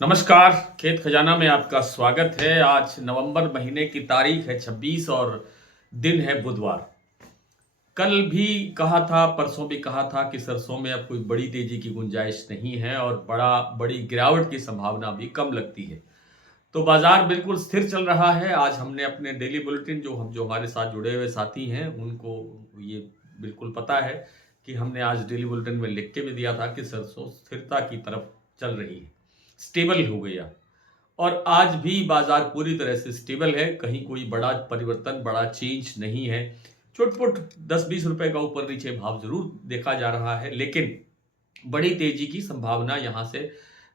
नमस्कार। खेत खजाना में आपका स्वागत है। आज नवंबर महीने की तारीख है 26 और दिन है बुधवार। कल भी कहा था, परसों भी कहा था कि सरसों में अब कोई बड़ी तेजी की गुंजाइश नहीं है और बड़ी गिरावट की संभावना भी कम लगती है। तो बाजार बिल्कुल स्थिर चल रहा है। आज हमने अपने डेली बुलेटिन जो हमारे साथ जुड़े हुए साथी हैं उनको ये बिल्कुल पता है कि हमने आज डेली बुलेटिन में लिख के भी दिया था कि सरसों स्थिरता की तरफ चल रही है, स्टेबल हो गया। और आज भी बाजार पूरी तरह से स्टेबल है, कहीं कोई बड़ा परिवर्तन, बड़ा चेंज नहीं है। छुट-पुट 10-20 रुपए का ऊपर नीचे भाव जरूर देखा जा रहा है, लेकिन बड़ी तेजी की संभावना यहां से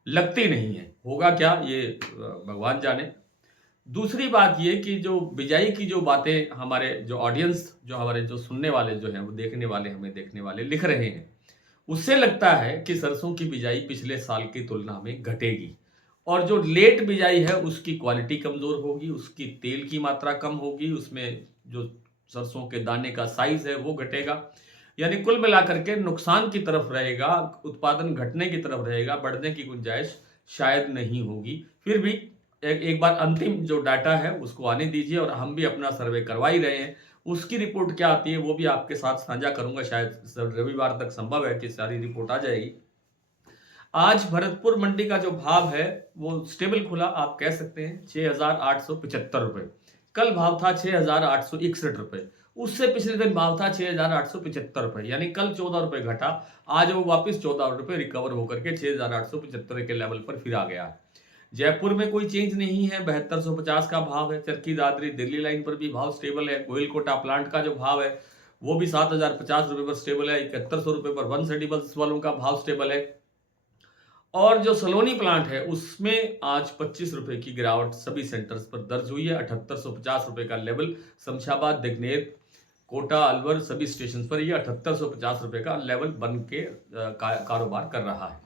लगती नहीं है। होगा क्या ये भगवान जाने। दूसरी बात ये कि जो बिजाई की जो बातें हमारे जो ऑडियंस, जो हमारे जो सुनने वाले जो हैं, वो देखने वाले, हमें देखने वाले लिख रहे हैं, उससे लगता है कि सरसों की बिजाई पिछले साल की तुलना में घटेगी और जो लेट बिजाई है उसकी क्वालिटी कमजोर होगी, उसकी तेल की मात्रा कम होगी, उसमें जो सरसों के दाने का साइज है वो घटेगा। यानी कुल मिलाकर के नुकसान की तरफ रहेगा, उत्पादन घटने की तरफ रहेगा, बढ़ने की गुंजाइश शायद नहीं होगी। फिर भी एक बार अंतिम जो डाटा है उसको आने दीजिए और हम भी अपना सर्वे करवा ही रहे हैं। उसकी रिपोर्ट क्या आती है वो भी आपके साथ साझा करूंगा। शायद रविवार तक संभव है कि सारी रिपोर्ट आ जाएगी। आज भरतपुर मंडी का जो भाव है वो स्टेबल खुला, आप कह सकते हैं 6,875 रुपए। कल भाव था 6,861 रुपए। उससे पिछले दिन भाव था 6,875 रुपए, यानी कल 14 रुपए घटा। आज वो वापस 14 रुपए रिकवर होकर के 6,875 के लेवल पर फिर आ गया। जयपुर में कोई चेंज नहीं है, 7250 का भाव है। चरखी दादरी दिल्ली लाइन पर भी भाव स्टेबल है। गोयलकोटा प्लांट का जो भाव है वो भी 7,050 रुपए पर स्टेबल है। 7100 रुपए पर वन सेटिबल्स वालों का भाव स्टेबल है। और जो सलोनी प्लांट है उसमें आज 25 रुपए की गिरावट सभी सेंटर्स पर दर्ज हुई है। 7850 रुपए का लेवल शमशाबाद, दिग्नेर, कोटा, अलवर सभी स्टेशन पर यह 7850 रुपए का लेवल बन के कारोबार कर रहा है।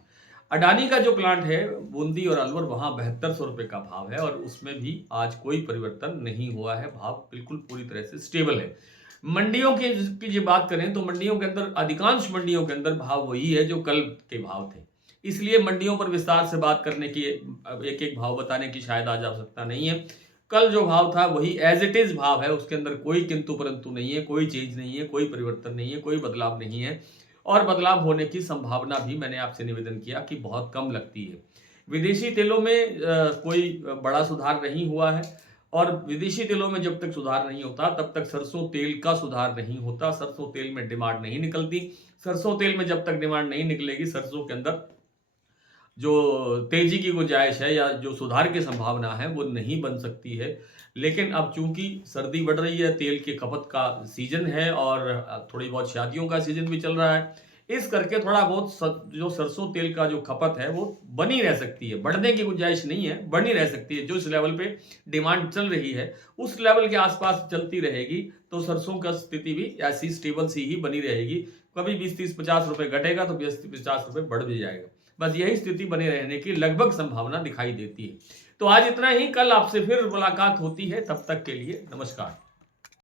अडानी का जो प्लांट है बूंदी और अलवर, वहां 7200 रुपए का भाव है और उसमें भी आज कोई परिवर्तन नहीं हुआ है। भाव बिल्कुल पूरी तरह से स्टेबल है। मंडियों की जो बात करें तो मंडियों के अंदर, अधिकांश मंडियों के अंदर भाव वही है जो कल के भाव थे। इसलिए मंडियों पर विस्तार से बात करने की, एक एक भाव बताने की शायद आज आवश्यकता नहीं है। कल जो भाव था वही एज इट इज भाव है, उसके अंदर कोई किंतु परंतु नहीं है, कोई चेंज नहीं है, कोई परिवर्तन नहीं है, कोई बदलाव नहीं है। और बदलाव होने की संभावना भी मैंने आपसे निवेदन किया कि बहुत कम लगती है। विदेशी तेलों में कोई बड़ा सुधार नहीं हुआ है और विदेशी तेलों में जब तक सुधार नहीं होता तब तक सरसों तेल का सुधार नहीं होता। सरसों तेल में डिमांड नहीं निकलती। सरसों तेल में जब तक डिमांड नहीं निकलेगी, सरसों के अंदर जो तेजी की गुंजाइश है या जो सुधार की संभावना है वो नहीं बन सकती है। लेकिन अब चूंकि सर्दी बढ़ रही है, तेल की खपत का सीजन है और थोड़ी बहुत शादियों का सीजन भी चल रहा है, इस करके थोड़ा बहुत जो सरसों तेल का जो खपत है वो बनी रह सकती है। बढ़ने की गुंजाइश नहीं है, बनी रह सकती है। जो इस लेवल पे डिमांड चल रही है उस लेवल के आसपास चलती रहेगी तो सरसों का स्थिति भी ऐसी स्टेबल सी ही बनी रहेगी। कभी 20-30-50 रुपए घटेगा तो 20-50 रुपए बढ़ भी जाएगा। बस यही स्थिति बने रहने की लगभग संभावना दिखाई देती है। तो आज इतना ही। कल आपसे फिर मुलाकात होती है, तब तक के लिए नमस्कार।